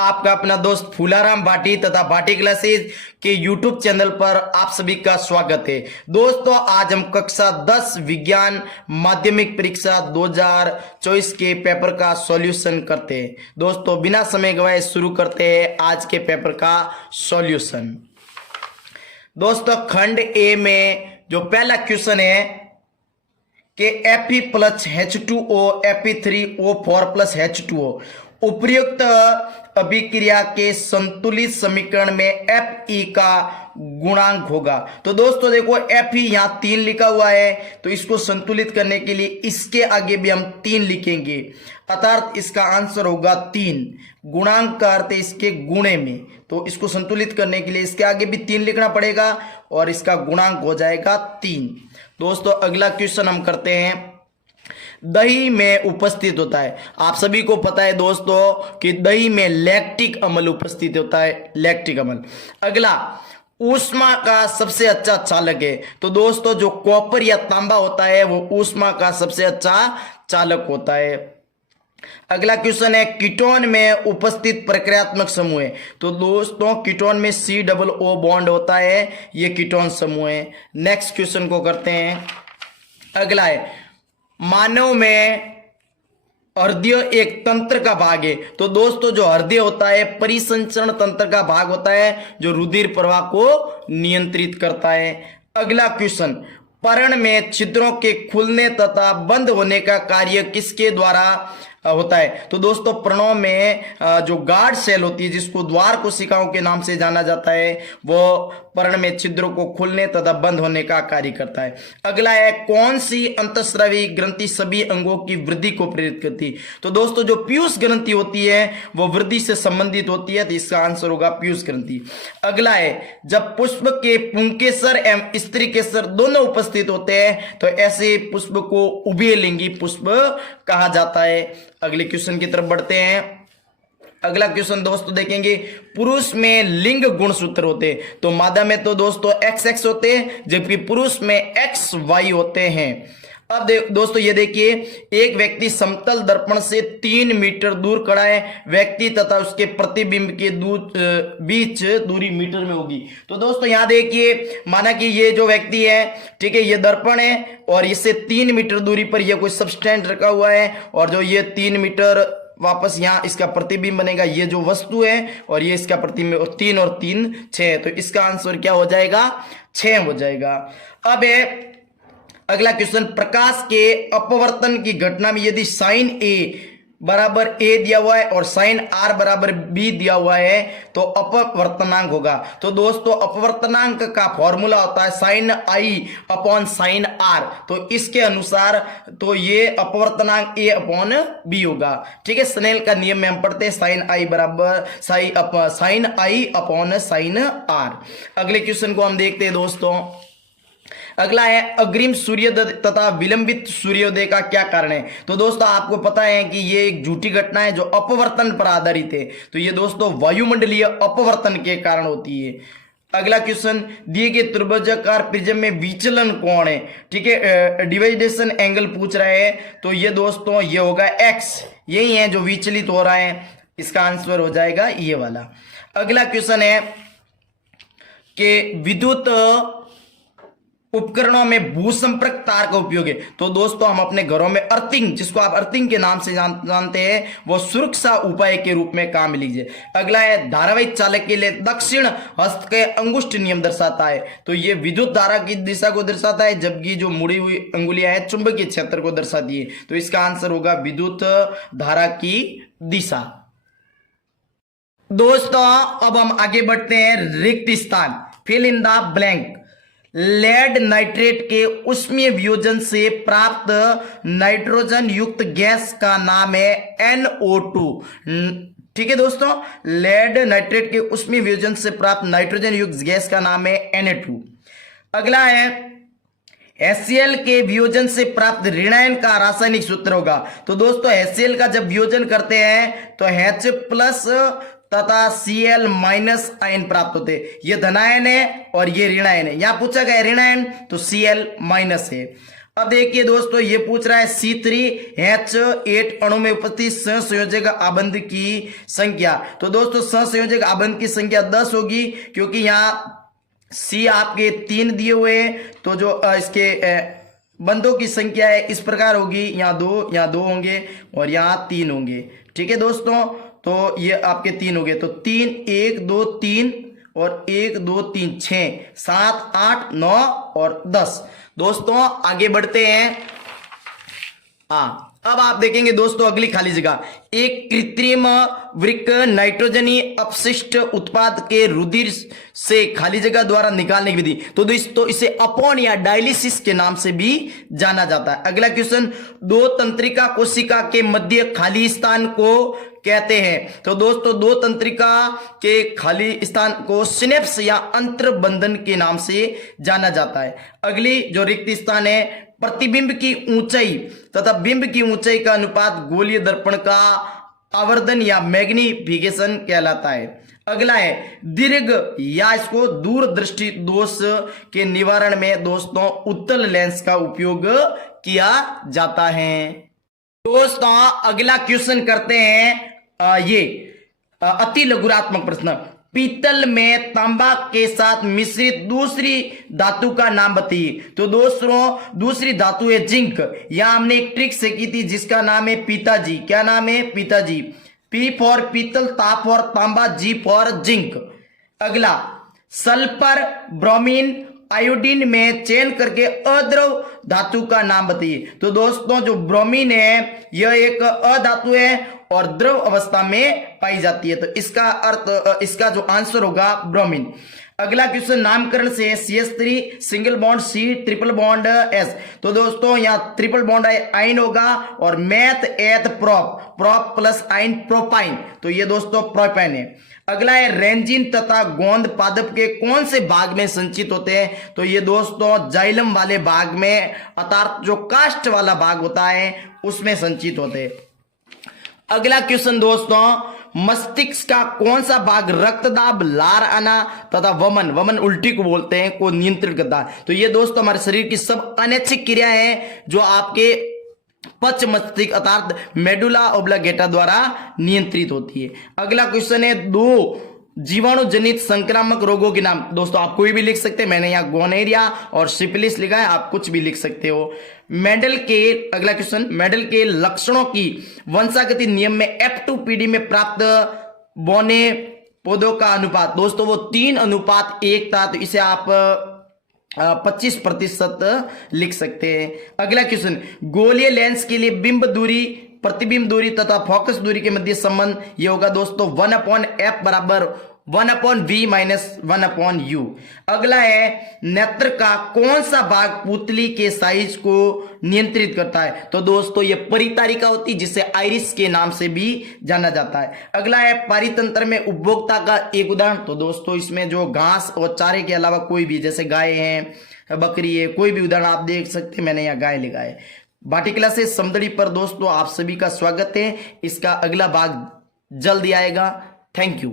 आपका अपना दोस्त फूलाराम भाटी तथा भाटी क्लासेज के YouTube चैनल पर आप सभी का स्वागत है। दोस्तों आज हम कक्षा 10 विज्ञान माध्यमिक परीक्षा 2024 के पेपर का सॉल्यूशन करते हैं। दोस्तों बिना समय गवाए शुरू करते हैं आज के पेपर का सॉल्यूशन। दोस्तों खंड ए में जो पहला क्वेश्चन है कि Fe plus H2O Fe3O4 plus H2O उपयुक्त अभिक्रिया के संतुलित समीकरण में Fe का गुणांक होगा। तो दोस्तों देखो Fe यहाँ 3 लिखा हुआ है, तो इसको संतुलित करने के लिए इसके आगे भी हम 3 लिखेंगे, अर्थात इसका आंसर होगा 3। गुणांक का अर्थ है इसके गुणे में, तो इसको संतुलित करने के लिए इसके आगे भी 3 लिखना पड़ेगा और इसका गुणांक हो जाएगा 3। दोस्तों अगला क्वेश्चन हम करते हैं। दही में उपस्थित होता है, आप सभी को पता है दोस्तों कि दही में लैक्टिक अम्ल उपस्थित होता है, लैक्टिक अम्ल। अगला ऊष्मा का सबसे अच्छा चालक है, तो दोस्तों जो कॉपर या तांबा होता है वो ऊष्मा का सबसे अच्छा चालक होता है। अगला क्वेश्चन है कीटोन में उपस्थित प्रक्रियात्मक समूह है, तो दोस्तों कीटोन में COO बॉन्ड होता है, ये कीटोन समूह है। नेक्स्ट क्वेश्चन को करते हैं। अगला है मानव में हृदय एक तंत्र का भाग है, तो दोस्तों जो हृदय होता है परिसंचरण तंत्र का भाग होता है जो रुधिर प्रवाह को नियंत्रित करता है। अगला क्वेश्चन पर्ण में छिद्रों के खुलने तथा बंद होने का कार्य किसके द्वारा होता है, तो दोस्तों पर्णों में जो गार्ड सेल होती है जिसको द्वार कोशिकाओं के नाम से जाना जाता है, वो पर्ण में छिद्रों को खुलने तथा बंद होने का कार्य करता है। अगला है कौन सी अंतःस्रावी ग्रंथि सभी अंगों की वृद्धि को प्रेरित करती है, तो दोस्तों जो पीयूष ग्रंथि होती है वो वृद्धि से संबंधित होती है, तो इसका आंसर होगा पीयूष ग्रंथि। अगला है जब पुष्प के पुंकेसर एवं स्त्री केसर दोनों उपस्थित होते हैं तो ऐसे पुष्प को उभयलिंगी पुष्प कहा जाता है। अगले क्वेश्चन की तरफ बढ़ते हैं। अगला क्वेश्चन दोस्तों देखेंगे पुरुष में लिंग गुणसूत्र होते हैं, तो मादा में तो दोस्तों XX होते हैं जबकि पुरुष में XY होते हैं। अब दोस्तों ये देखिए एक व्यक्ति समतल दर्पण से 3 मीटर दूर खड़ा है, व्यक्ति तथा उसके प्रतिबिंब के बीच दूरी मीटर में होगी। तो दोस्तों यहां देखिए माना कि ये जो व्यक्ति है, ठीक है, ये दर्पण है और इससे 3 मीटर दूरी पर यह कोई सबस्टेंस रखा हुआ है और जो ये 3 मीटर वापस यहाँ इसका प्रतिबिंब बनेगा, ये जो वस्तु है और ये इसका प्रतिबिंब 3 और 3 6, तो इसका आंसर क्या हो जाएगा 6 हो जाएगा। अब है अगला क्वेश्चन प्रकाश के अपवर्तन की घटना में यदि साइन A बराबर A दिया हुआ है और साइन R बराबर B दिया हुआ है तो अपवर्तनांक होगा। तो दोस्तों अपवर्तनांक का फॉर्मूला होता है sine I upon sine R, तो इसके अनुसार तो ये अपवर्तनांक A अपॉन B होगा। ठीक है, स्नेल का नियम में हम पढ़ते हैं साइन I बराबर sine I upon sine R। अगले क्वेश्चन को हम देखते हैं दोस्तों। अगला है अग्रिम सूर्योदय तथा विलंबित सूर्योदय का क्या कारण है, तो दोस्तों आपको पता है कि ये एक झूठी घटना है जो अपवर्तन पर आधारित है, तो ये दोस्तों वायुमंडलीय अपवर्तन के कारण होती है। अगला क्वेश्चन दिए गए त्रिभुजाकार प्रिज्म में विचलन कोण है, ठीक है, डिवाइडेशन एंगल पूछ रहा है, तो ये दोस्तों ये होगा X, यही है जो विचलित हो रहा है, इसका आंसर हो जाएगा ये वाला। अगला क्वेश्चन है कि विद्युत उपकरणों में भूसंपर्क तार का उपयोग है, तो दोस्तों हम अपने घरों में अर्थिंग, जिसको आप अर्थिंग के नाम से जानते हैं, वो सुरक्षा उपाय के रूप में काम लीजिए। अगला है धारावाहिक चालक के लिए दक्षिण हस्त के अंगुष्ठ नियम दर्शाता है, तो ये विद्युत धारा की दिशा को दर्शाता है जबकि जो मुड़ी हुई अंगुलियां हैं चुंबकीय क्षेत्र को दर्शाती है, तो इसका आंसर होगा विद्युत धारा की दिशा। दोस्तों अब हम आगे बढ़ते हैं रिक्त स्थान, fill in the blank. Lead nitrate के ऊष्मीय वियोजन से प्राप्त नाइट्रोजन युक्त गैस का नाम है NO2। ठीक है दोस्तों, लेड नाइट्रेट के ऊष्मीय वियोजन से प्राप्त नाइट्रोजन युक्त गैस का नाम है Na2। अगला है HCl के वियोजन से प्राप्त ऋणायन का रासायनिक सूत्र होगा, तो दोस्तों HCl का जब वियोजन करते हैं तो H+ तथा Cl माइनस आयन प्राप्त होते हैं, ये धनायन है और ये ऋणायन है, यहां पूछा गया ऋणायन तो Cl माइनस है। अब देखिए दोस्तों, ये पूछ रहा है C3H8 अणु में उपस्थित सहसंयोजक आबंध की संख्या। तो दोस्तों सहसंयोजक आबंध की संख्या 10 होगी, क्योंकि यहाँ C आपके 3 दिए हुए हैं, तो जो इसके बंधों की संख्या है इस प्रकार होगी, यहाँ 2 होंगे और यहाँ 3 होंगे। ठीक है दोस्तों, तो ये आपके 3 हो गए, तो 3 1 2 3 और 1 2 3 6 7 8 9 और 10। दोस्तों आगे बढ़ते हैं। अब आप देखेंगे दोस्तों अगली खाली जगह, एक कृत्रिम वृक्क नाइट्रोजनी अपशिष्ट उत्पाद के रुधिर से खाली जगह द्वारा निकालने की विधि, तो दोस्तों इसे अपॉन या डायलिसिस के नाम से भी जाना जाता है। अगला क्वेश्चन, दो तंत्रिका कोशिका के मध्य खाली स्थान को कहते हैं। तो दोस्तों दो तंत्रिका के खाली स्थान को सिनेप्स या अंतर्बंधन के नाम से जाना जाता है। अगली जो रिक्त स्थान है, प्रतिबिंब की ऊंचाई तथा बिंब की ऊंचाई का अनुपात गोलीय दर्पण का आवर्धन या मैग्निफिकेशन कहलाता है। अगला है दीर्घ या इसको दूरदृष्टि दोष के निवारण में दोस्तों उत्तल लेंस का उपयोग किया जाता है। दोस्तों अगला क्वेश्चन करते हैं ये अति लघुरात्मक प्रश्न, पीतल में तांबा के साथ मिश्रित दूसरी धातु का नाम बताइए। तो दोस्तों दूसरी धातु है जिंक। यहां हमने एक ट्रिक सीखी थी जिसका नाम है पिताजी। क्या नाम है? पिताजी। पी फॉर पीतल, ता फॉर तांबा, जी फॉर जिंक। अगला सल्फर, ब्रोमीन, आयोडीन में चयन करके अद्रव धातु का नाम बताइए। तो दोस्तों जो ब्रोमीन है यह एक अधातु है और द्रव अवस्था में पाई जाती है, तो इसका अर्थ इसका जो आंसर होगा ब्रोमीन। अगला क्वेश्चन नामकरण से CH3 single bond C triple bond S। तो दोस्तों यहाँ ट्रिपल बॉन्ड आइन होगा और मैथ एथ प्रोप प्लस आइन प्रोपाइन, तो ये दोस्तों प्रोपाइन है। अगला है रेंजिन तथा गोंद पादप के कौन से भाग में संचित होते हैं? तो ये दोस्तों जाइलम वाले भाग में, अर्थात जो कास्ट वाला भाग होता है उसमें संचित होते हैं। अगला क्वेश्चन दोस्तों, मस्तिष्क का कौन सा भाग रक्तदाब, लार आना तथा वमन उल्टी को बोलते हैं को नियंत्रित करता है? तो ये दोस्तों हमारे शरीर की सब अनैच्छिक क्रियाएं हैं जो आपके पश्च मस्तिष्क अर्थात मेडुला ओब्लांगेटा द्वारा नियंत्रित होती है। अगला क्वेश्चन है दो जीवाणु जनित संक्रामक रोगों के नाम। दोस्तों आप कोई भी लिख सकते हैं, मैंने यहाँ गोनेरिया और सिफिलिस लिखा है, आप कुछ भी लिख सकते हो। मेंडल के अगला क्वेश्चन, मेंडल के लक्षणों की वंशागति नियम में F2PD में प्राप्त बौने पौधों का अनुपात, दोस्तों वो 3:1 था, तो इसे आप 25% लिख सकते हैं। अगला क्वेश्चन, गोलीय लेंस के लिए बिंब दूरी, प्रतिबिंब दूरी तथा फोकस दूरी के मध्य संबंध ये होगा दोस्तों 1/f बराबर 1/v माइनस 1/u। अगला है नेत्र का कौन सा भाग पुतली के साइज को नियंत्रित करता है? तो दोस्तों ये परितारिका होती है जिसे आइरिस के नाम से भी जाना जाता है। अगला है पारितंत्र में उपभोक्ता का एक उदाहरण। तो दोस्तों इसमें जो घास और चारे के अलावा कोई भी, जैसे गाय है, बकरी है, कोई भी उदाहरण आप देख सकते हैं, मैंने यहाँ गाय लिखा है। बाटी क्लासेस समदड़ी पर दोस्तों आप सभी का स्वागत है। इसका अगला भाग जल्दी आएगा। Thank you.